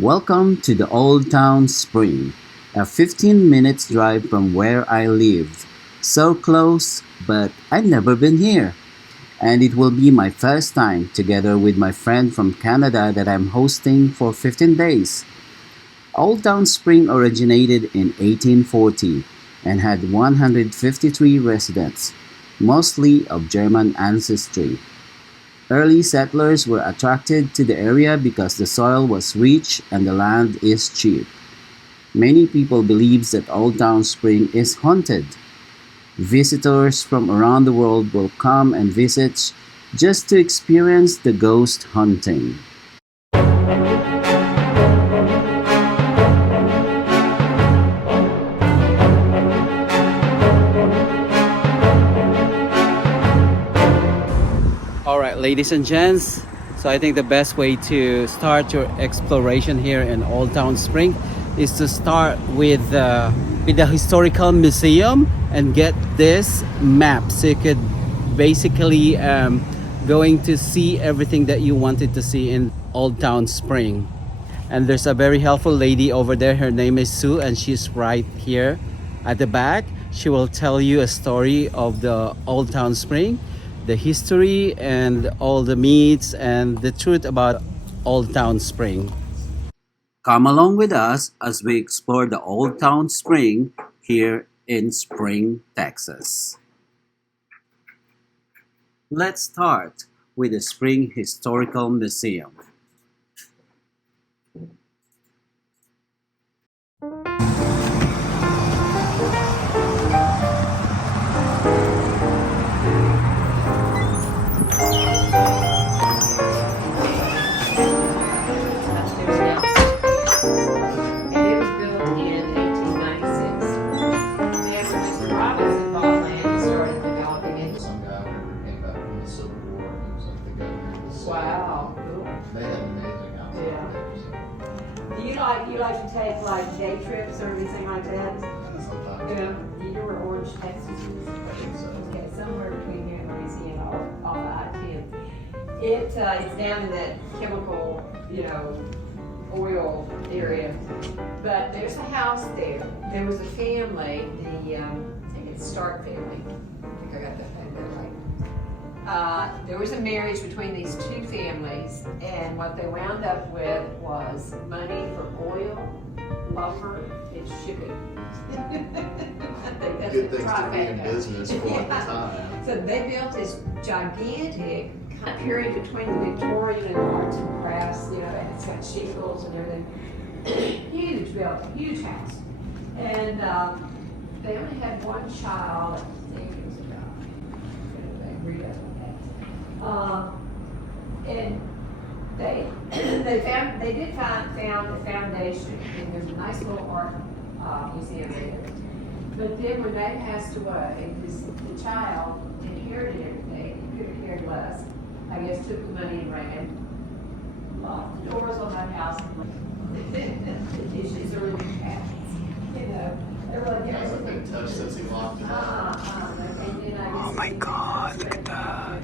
Welcome to the Old Town Spring, a 15 minutes drive from where I lived. So close, but I'd never been here. And it will be my first time together with my friend from Canada that I'm hosting for 15 days. Old Town Spring originated in 1840 and had 153 residents, mostly of German ancestry. Early settlers were attracted to the area because the soil was rich and the land is cheap. Many people believe that Old Town Spring is haunted. Visitors from around the world will come and visit just to experience the ghost hunting. All right, ladies and gents. So I think the best way to start your exploration here in Old Town Spring is to start with the historical museum and get this map, so you could basically going to see everything that you wanted to see in Old Town Spring. And there's a very helpful lady over there. Her name is Sue, and she's right here at the back. She will tell you a story of the Old Town Spring, the history, and all the myths and the truth about Old Town Spring. Come along with us as we explore the Old Town Spring here in Spring, Texas. Let's start with the Spring Historical Museum. You like to take like day trips or anything like that? Sometimes. Yeah, you were Orange, Texas. I think so. Okay, somewhere between here and Louisiana, all the I-10. It's down in that chemical, oil area. But there's a house there. There was a family, I think it's Stark family. I think I got that right. There was a marriage between these two families, and what they wound up with was money for oil, lumber, and shipping. I think that's Good the things to be in trifecta. business for at the time. So they built this gigantic kind of period between the Victorian and arts and crafts, and it's got shingles and everything. Huge building, huge house. And they only had one child, I think it was about, and they did found a foundation, and there's a nice little art museum there. But then when they passed away, the child inherited everything. He could have cared less. I guess took the money and ran. Locked the doors on that house. The dishes are in the cabinets. Everyone That hasn't been touched since he locked it up. Oh my God, look at that.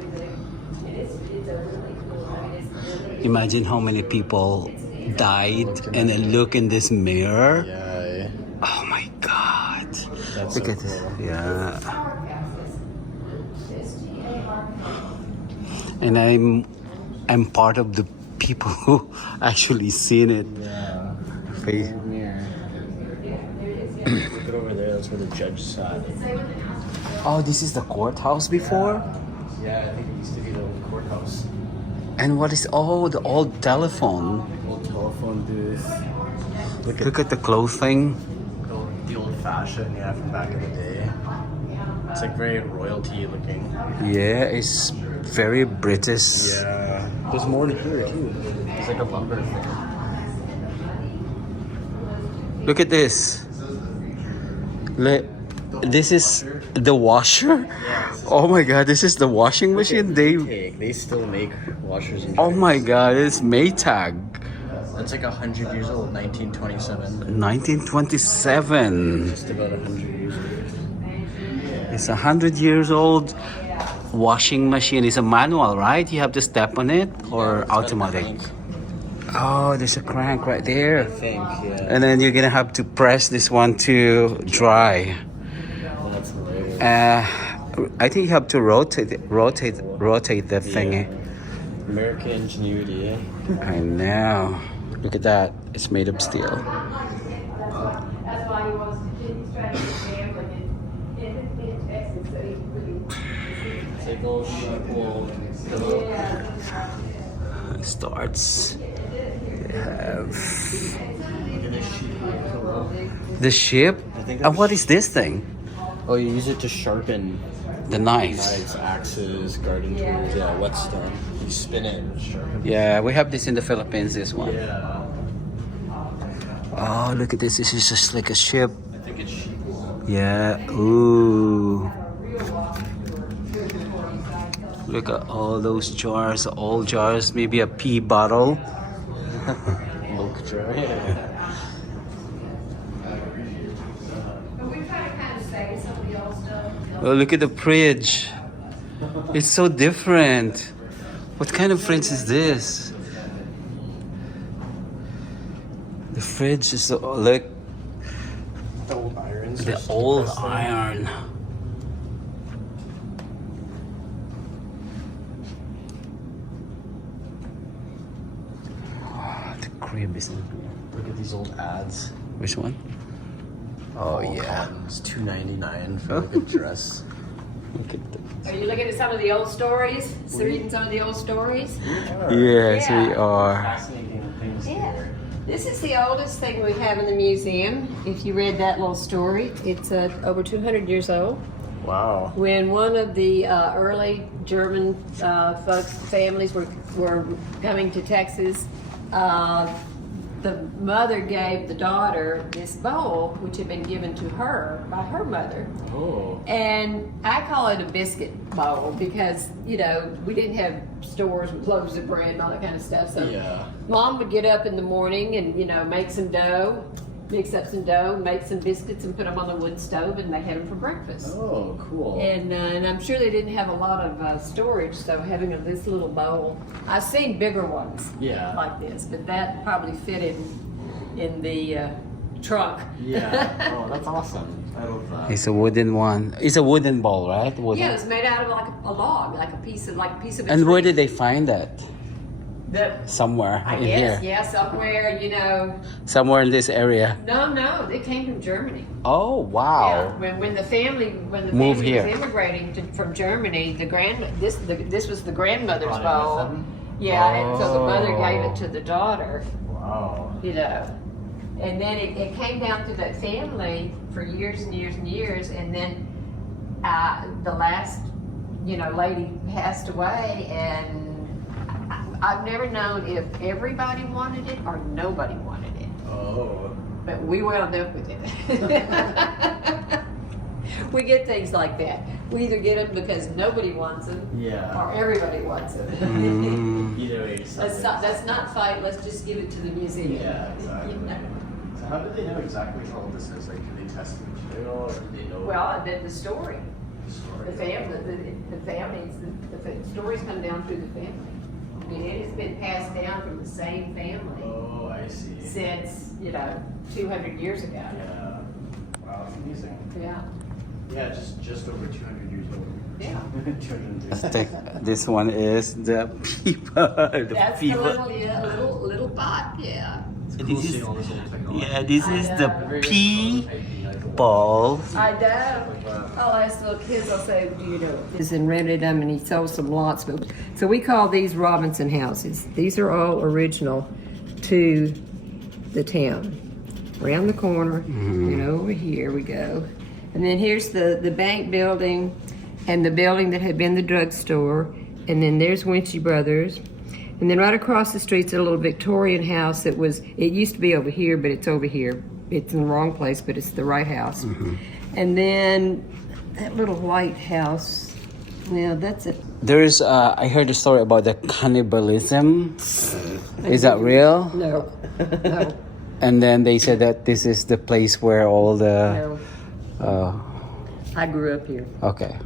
It's a really cool, it's really Imagine how many people died and then look in this mirror. Yeah, Oh my God. that's Look so at this. cool. Yeah. It's And I'm part of the people who actually seen it. Yeah. Face- Mirror. Look at over there, that's where the judge sat. Oh, this is the courthouse before? Yeah, I think it used to be the old courthouse. And what is the old telephone? Old telephone booth. Look at the clothing. The old fashioned, yeah, from back in the day. It's like very royalty looking. Yeah, it's very British. Yeah. There's more to here too. It's like a lumber thing. Look at this. This is the washer? Oh my God, this is the washing machine. They still make washers and Oh dryers. my God, it's Maytag. That's like 100 years old, 1927. 1927. Just about 100 years old. It's 100 years old washing machine. It's a manual, right? You have to step on it or It's got a automatic? crank. Oh, there's a crank right there. I think, yeah. And then you're gonna have to press this one to dry. That's hilarious. I think you have to rotate that thingy. American ingenuity, eh? I know. Look at that. It's made of steel. That's why he wants to, he's trying to get gambling in Texas, so he really. It's like old sheep wool. It starts. They have the ship. I think And what is this thing? Oh, you use it to sharpen The knives. knives, axes, garden tools, yeah, whetstone. You spin it and sharpen it. Yeah, we have this in the Philippines, this one. Yeah. Oh, look at this. This is just like a ship. I think it's sheep wool. Yeah. Ooh. Look at all those jars, old jars, maybe a pea bottle. Milk jar. But we try to kind of say some of the old stuff. Oh, look at the fridge. It's so different. What kind of fridge is this? The fridge is so, look, The old irons. the old iron. Oh, the crib is in here. Look at these old ads. Which one? Oh yeah. It's $2.99 for like a dress. Look at that. Are you looking at some of the old stories? Reading some of the old stories? Yes, we are. Fascinating things Yeah. here. This is the oldest thing we have in the museum. If you read that little story, it's over 200 years old. Wow. When one of the early German families were coming to Texas, the mother gave the daughter this bowl, which had been given to her by her mother. Oh. And I call it a biscuit bowl because, you know, we didn't have stores with loaves of bread and all that kind of stuff. So Yeah. Mom would get up in the morning and, you know, make some dough, mix up some dough, make some biscuits and put them on the wood stove, and they had them for breakfast. Oh, cool. And I'm sure they didn't have a lot of storage, so having this little bowl, I've seen bigger ones Yeah. like this, but that probably fit in the trunk. Yeah. Oh, that's awesome. I love that. It's a wooden one. It's a wooden bowl, right? Wooden. Yeah, it was made out of like a log, like a piece of a And where tree. did they find that? Somewhere I in guess, here. yeah, somewhere, you know. Somewhere in this area. No, they came from Germany. Oh wow. Yeah, when the family Move was here. immigrating from Germany, this was the grandmother's Brought it with bowl. them? Yeah, and so the mother gave Oh. it to the daughter, Wow. you know. And then it came down through that family for years and years and years, and then the last, you know, lady passed away, and I've never known if everybody wanted it or nobody wanted it. Oh. But we wound up with it. We get things like that. We either get them because nobody wants them, Yeah. or everybody wants them. Mm. Either way, That's not fight. Let's just give it to the museum. Yeah, exactly. You know? So how do they know exactly how old this is? Like, do they test the material, or do they know Well, the story, the story? the family, the families, the stories come down through the family. I mean, it has been passed down from the same family Oh, I see. since, you know, 200 years ago. Yeah. Wow, that's amazing. Yeah. Yeah, just over 200 years old. Yeah. 200 I think this one is the people. The That's the people. little pot, yeah. It's This cool is- seeing all this old technology. Yeah, this is the Very pea prototyping, ball. I know. I'll ask the little kids, I'll say, do you know? He's and rented them and he sold some lots. But so we call these Robinson houses. These are all original to the town. Around the corner, and over here we go. And then here's the bank building and the building that had been the drugstore. And then there's Winchy Brothers. And then right across the street's a little Victorian house that it used to be over here, but it's over here. It's in the wrong place, but it's the right house. And then that little white house, now that's it. There's, I heard a story about the cannibalism. Is that real? No, no, And then they said that this is the place where all the no. I grew up here. Okay.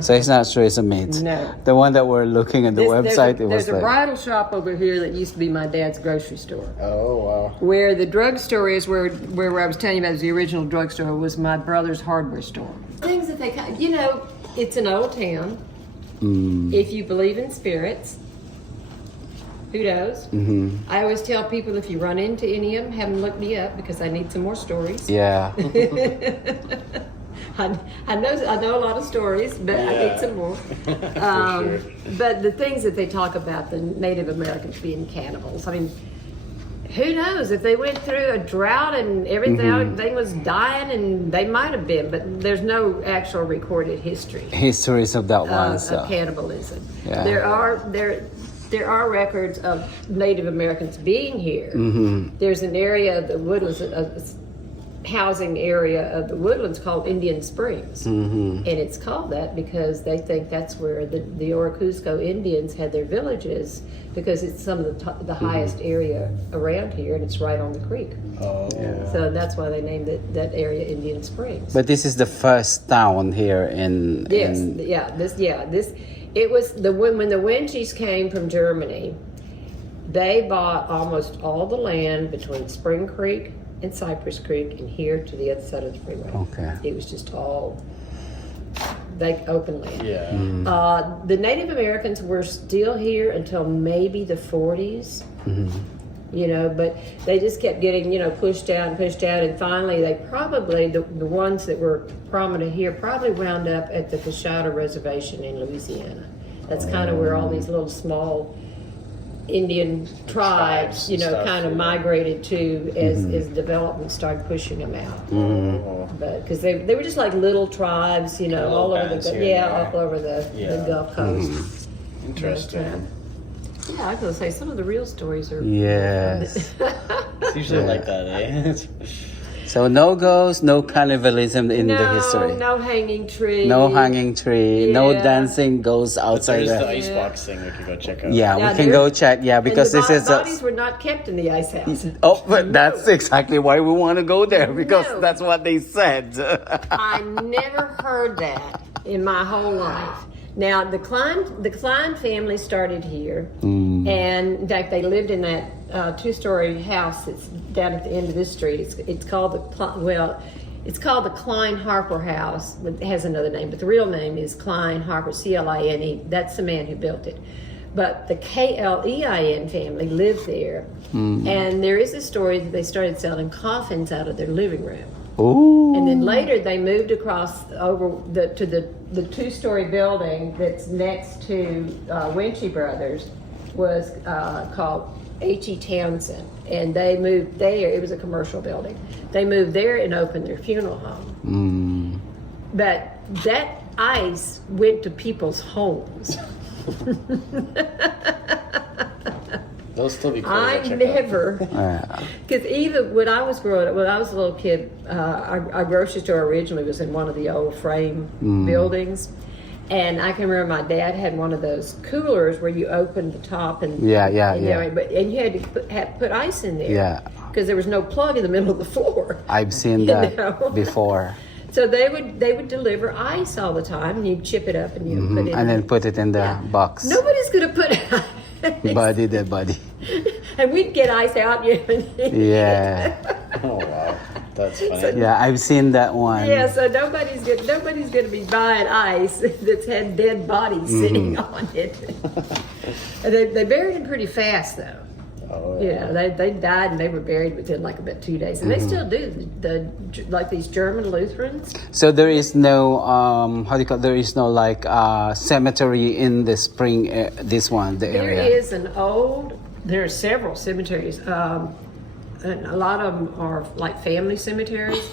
So it's not tourism made. No. The one that we're looking at the website, it was there's a bridal shop over here that used to be my dad's grocery store. Oh, wow. Where the drugstore is, where I was telling you about, was the original drugstore, was my brother's hardware store. Things that they, you know, it's an old town. If you believe in spirits, who knows? I always tell people, if you run into any of them, have them look me up because I need some more stories. Yeah. I know a lot of stories, but I need some more. Sure. But the things that they talk about, the Native Americans being cannibals, I mean, who knows? If they went through a drought and everything was dying, and they might have been, but there's no actual recorded history. Histories of that one. Of cannibalism. Yeah. There are records of Native Americans being here. There's an area of the woodlands, a housing area of the woodlands called Indian Springs, and it's called that because they think that's where the Orocusco Indians had their villages, because it's some of the highest area around here, and it's right on the creek. Oh. Yeah. So that's why they named that area Indian Springs. But this is the first town here in. Yes, it was when the Wenches came from Germany, they bought almost all the land between Spring Creek and Cypress Creek and here to the other side of the freeway. Okay. It was just all open land. Yeah. The Native Americans were still here until maybe the 40s. You know, but they just kept getting, pushed out, and finally they probably, the ones that were prominent here probably wound up at the Coshada Reservation in Louisiana. That's kind of where all these little small Indian tribes, kind of migrated to as development started pushing them out. But because they were just like little tribes, all over all over the Gulf Coast. Interesting. Yeah, I was gonna say some of the real stories are. Yes. It's usually like that, eh? So no ghosts, no cannibalism in the history. No hanging tree. No hanging tree. No Yeah. dancing ghosts outside There's the the. icebox thing we could go check out. Yeah, Yeah, we can go check. Yeah, because and the this is. bodies were not kept in the ice house. Oh, but that's exactly why we want to go there, because No. that's what they said. I never heard that in my whole life. Now the Klein family started here, and in fact they lived in that two-story house that's down at the end of this street. It's called the Klein Harper House. It has another name, but the real name is Klein Harper, Cline. That's the man who built it. But the Klein family lived there, and there is a story that they started selling coffins out of their living room. Ooh. And then later they moved across over to the two-story building that's next to Winchie Brothers, was called H.E. Townsend. And they moved there. It was a commercial building. They moved there and opened their funeral home. But that ice went to people's homes. They'll still be cool. I never, because even when I was growing up, when I was a little kid, our grocery store originally was in one of the old frame buildings. And I can remember my dad had one of those coolers where you opened the top and you had to put ice in there. Yeah. Because there was no plug in the middle of the floor. I've seen that before. So they would deliver ice all the time, and you'd chip it up and you put it And then put it in the box. Nobody's gonna put Buddy, dead buddy. and we'd get ice out. Yeah. Oh wow, that's funny. Yeah, I've seen that one. Yeah, so nobody's gonna be buying ice that's had dead bodies sitting on it. And they buried them pretty fast though. Oh, They died and they were buried within like about 2 days, and they still do. Like these German Lutherans. So there is no there is no cemetery in the spring. The area. There are several cemeteries. And a lot of them are like family cemeteries.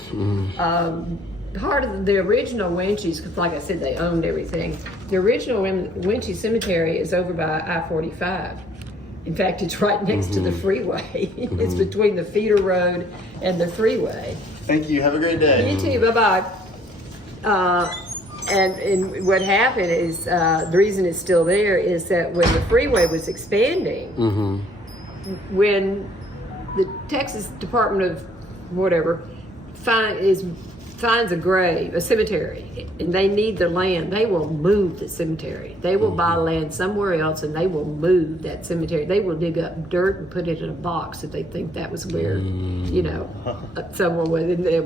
Part of the original Wenches, because like I said, they owned everything. The original Wenches Cemetery is over by I-45. In fact, it's right next to the freeway. It's between the feeder road and the freeway. Thank you. Have a great day. You too. Bye-bye. And what happened is, the reason it's still there is that when the freeway was expanding, when the Texas Department of whatever is finds a grave, a cemetery, and they need the land, they will move the cemetery. They will buy land somewhere else, and they will move that cemetery. They will dig up dirt and put it in a box if they think that was where, you know, someone was in there.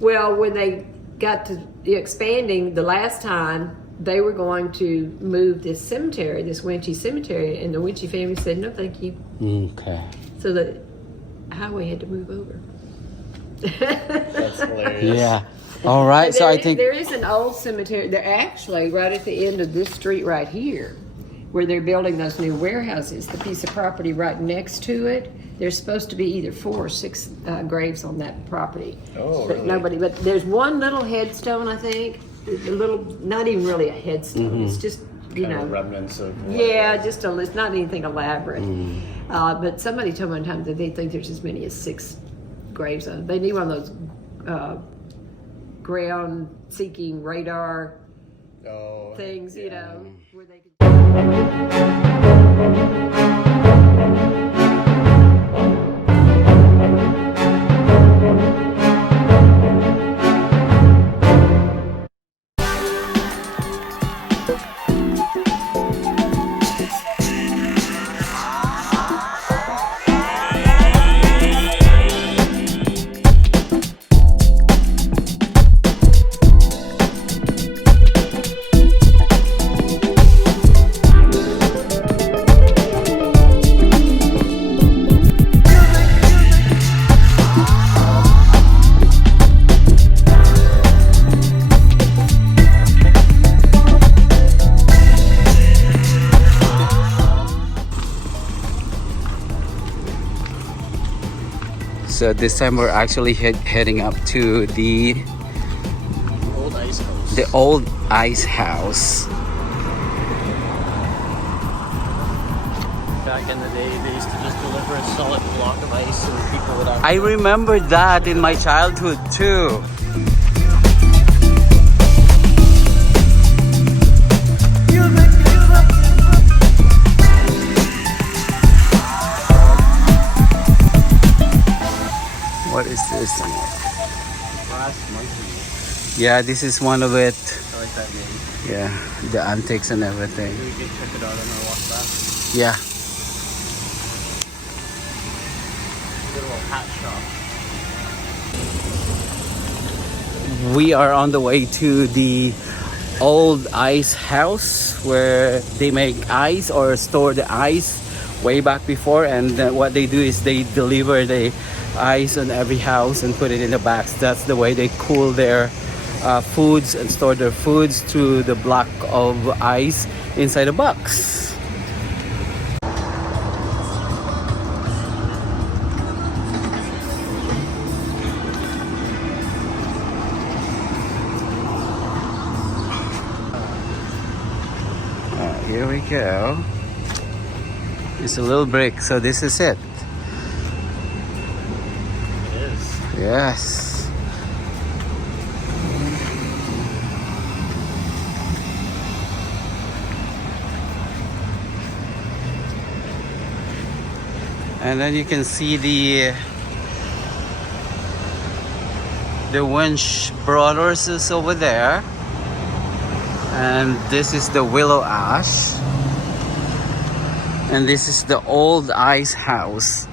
Well, when they got to expanding the last time, they were going to move this cemetery, this Winchie cemetery, and the Winchie family said, no, thank you. Okay. So the highway had to move over. That's hilarious. Yeah. All right. So I think there is an old cemetery. They're actually right at the end of this street right here, where they're building those new warehouses. The piece of property right next to it. There's supposed to be either 4 or 6 graves on that property. Oh, But really? nobody. But there's one little headstone, I think. A little, not even really a headstone. It's just you Kind know, of remnants of. yeah, just it's not anything elaborate. But somebody told me one time that they think there's as many as 6 graves on it. They need one of those ground-seeking radar Oh, things, you yeah. know, where they can. so. This time we're actually heading up to the Old ice house. the old ice house. Back in the day, they used to just deliver a solid block of ice and people would have. I remember that in my childhood too. What is this? Brass monkey. Yeah, this is one of it. I like that name. Yeah, the antiques and everything. We could check it out on our walk back. Yeah. Good little hat shop. We are on the way to the old ice house where they make ice or store the ice way back before, and what they do is they deliver the ice on every house and put it in the bags. That's the way they cool their foods and store their foods through the block of ice inside a box. Here we go. It's a little brick, so this is it. It is. Yes. And then you can see the Winch Brothers is over there. And this is the willow ash. And this is the old ice house.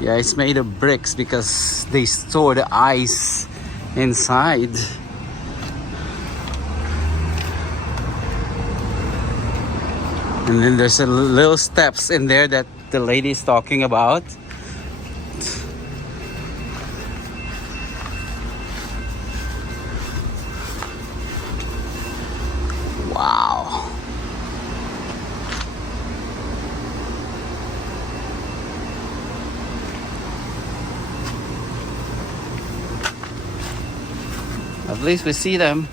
Yeah, it's made of bricks because they store the ice inside. And then there's a little steps in there that the lady is talking about. Wow. At least we see them.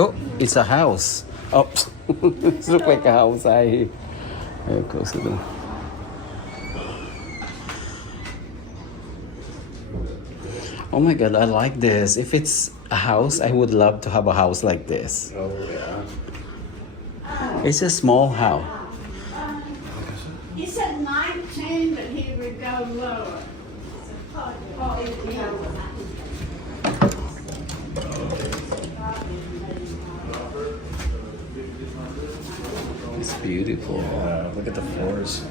Oh, it's a house. Oh, it looks like a house. I close the door. Oh my god, I like this. If it's a house, I would love to have a house like this. Oh yeah. It's a small house. He said 19, but he would go lower. It's beautiful. Look at the floors.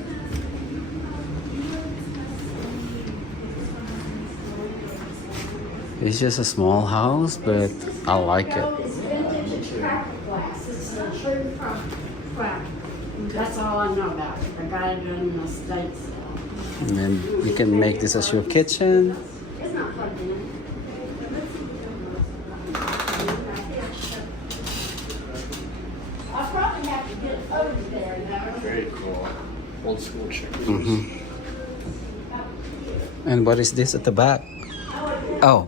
It's just a small house, but I like it. It's vintage cracker glass. It's true from cracker. That's all I know about it. I got it in the States. And then you can make this as your kitchen. It's not plugged in. I'll probably have to get over there now. Very cool. Old school checkers. And what is this at the back? Oh,